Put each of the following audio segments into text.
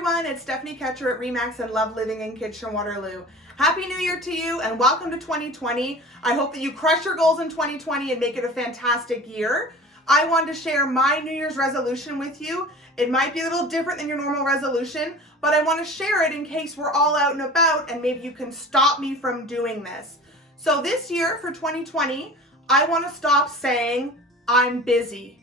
everyone, it's Stephanie Ketcher at Remax and Love Living in Kitchener, Waterloo. Happy New Year to you and welcome to 2020. I hope that you crush your goals in 2020 and make it a fantastic year. I wanted to share my New Year's resolution with you. It might be a little different than your normal resolution, but I want to share it in case we're all out and about and maybe you can stop me from doing this. So this year for 2020, I want to stop saying I'm busy.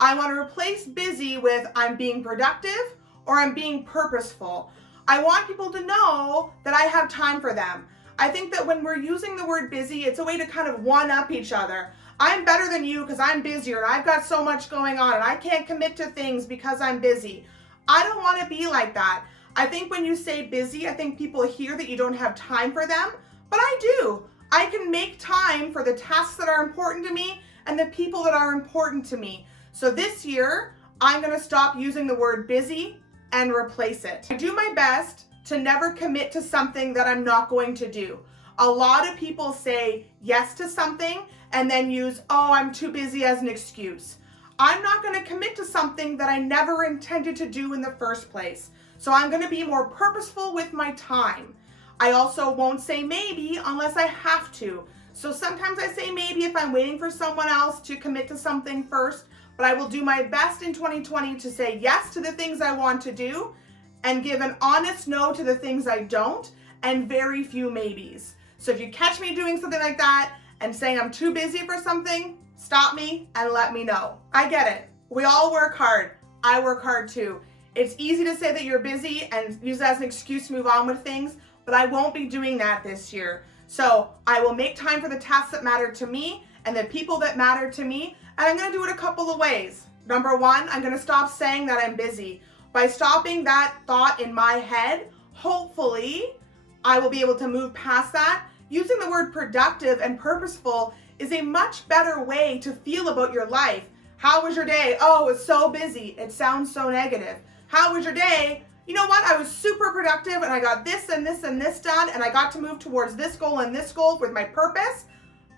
I want to replace busy with I'm being productive or I'm being purposeful. I want people to know that I have time for them. I think that when we're using the word busy, it's a way to kind of one-up each other. I'm better than you because I'm busier and I've got so much going on and I can't commit to things because I'm busy. I don't want to be like that. I think when you say busy, I think people hear that you don't have time for them, but I do. I can make time for the tasks that are important to me and the people that are important to me. So this year, I'm going to stop using the word busy and replace it. I do my best to never commit to something that I'm not going to do. A lot of people say yes to something and then use, oh, I'm too busy as an excuse. I'm not going to commit to something that I never intended to do in the first place. So I'm going to be more purposeful with my time. I also won't say maybe unless I have to. So sometimes I say maybe if I'm waiting for someone else to commit to something first, but I will do my best in 2020 to say yes to the things I want to do and give an honest no to the things I don't and very few maybes. So if you catch me doing something like that and saying I'm too busy for something, stop me and let me know. I get it. We all work hard. I work hard too. It's easy to say that you're busy and use that as an excuse to move on with things, but I won't be doing that this year. So I will make time for the tasks that matter to me and the people that matter to me, and I'm going to do it a couple of ways. Number one, I'm going to stop saying that I'm busy. By stopping that thought in my head, hopefully I will be able to move past that. Using the word productive and purposeful is a much better way to feel about your life. How was your day? Oh, it's so busy. It sounds so negative. How was your day? You know what? I was super productive and I got this and this and this done and I got to move towards this goal and this goal with my purpose.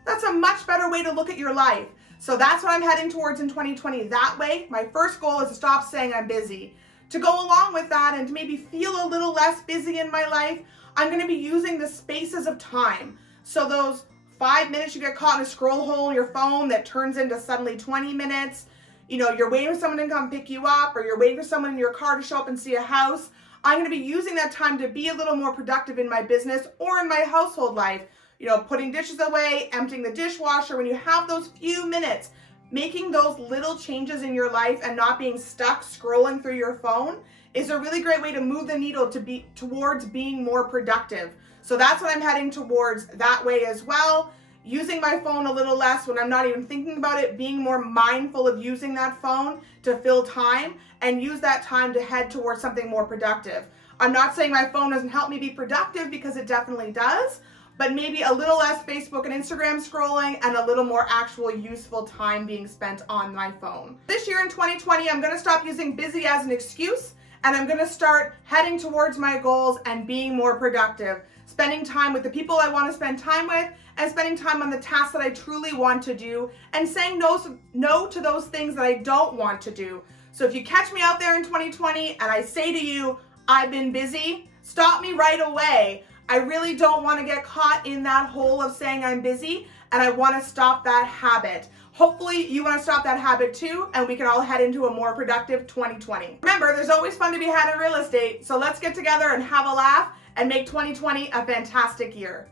That's a much better way to look at your life. So that's what I'm heading towards in 2020. That way, my first goal is to stop saying I'm busy. To go along with that and to maybe feel a little less busy in my life, I'm going to be using the spaces of time. So those 5 minutes you get caught in a scroll hole in your phone that turns into suddenly 20 minutes, you know, you're waiting for someone to come pick you up or you're waiting for someone in your car to show up and see a house. I'm going to be using that time to be a little more productive in my business or in my household life. You know, putting dishes away, emptying the dishwasher. When you have those few minutes, making those little changes in your life and not being stuck scrolling through your phone is a really great way to move the needle to be towards being more productive. So that's what I'm heading towards that way as well. Using my phone a little less when I'm not even thinking about it, being more mindful of using that phone to fill time and use that time to head towards something more productive. I'm not saying my phone doesn't help me be productive because it definitely does, but maybe a little less Facebook and Instagram scrolling and a little more actual useful time being spent on my phone. This year in 2020, I'm going to stop using busy as an excuse and I'm going to start heading towards my goals and being more productive, spending time with the people I want to spend time with and spending time on the tasks that I truly want to do and saying no to those things that I don't want to do. So if you catch me out there in 2020 and I say to you, I've been busy, stop me right away. I really don't want to get caught in that hole of saying I'm busy and I want to stop that habit. Hopefully you want to stop that habit too and we can all head into a more productive 2020. Remember, there's always fun to be had in real estate, so let's get together and have a laugh and make 2020 a fantastic year.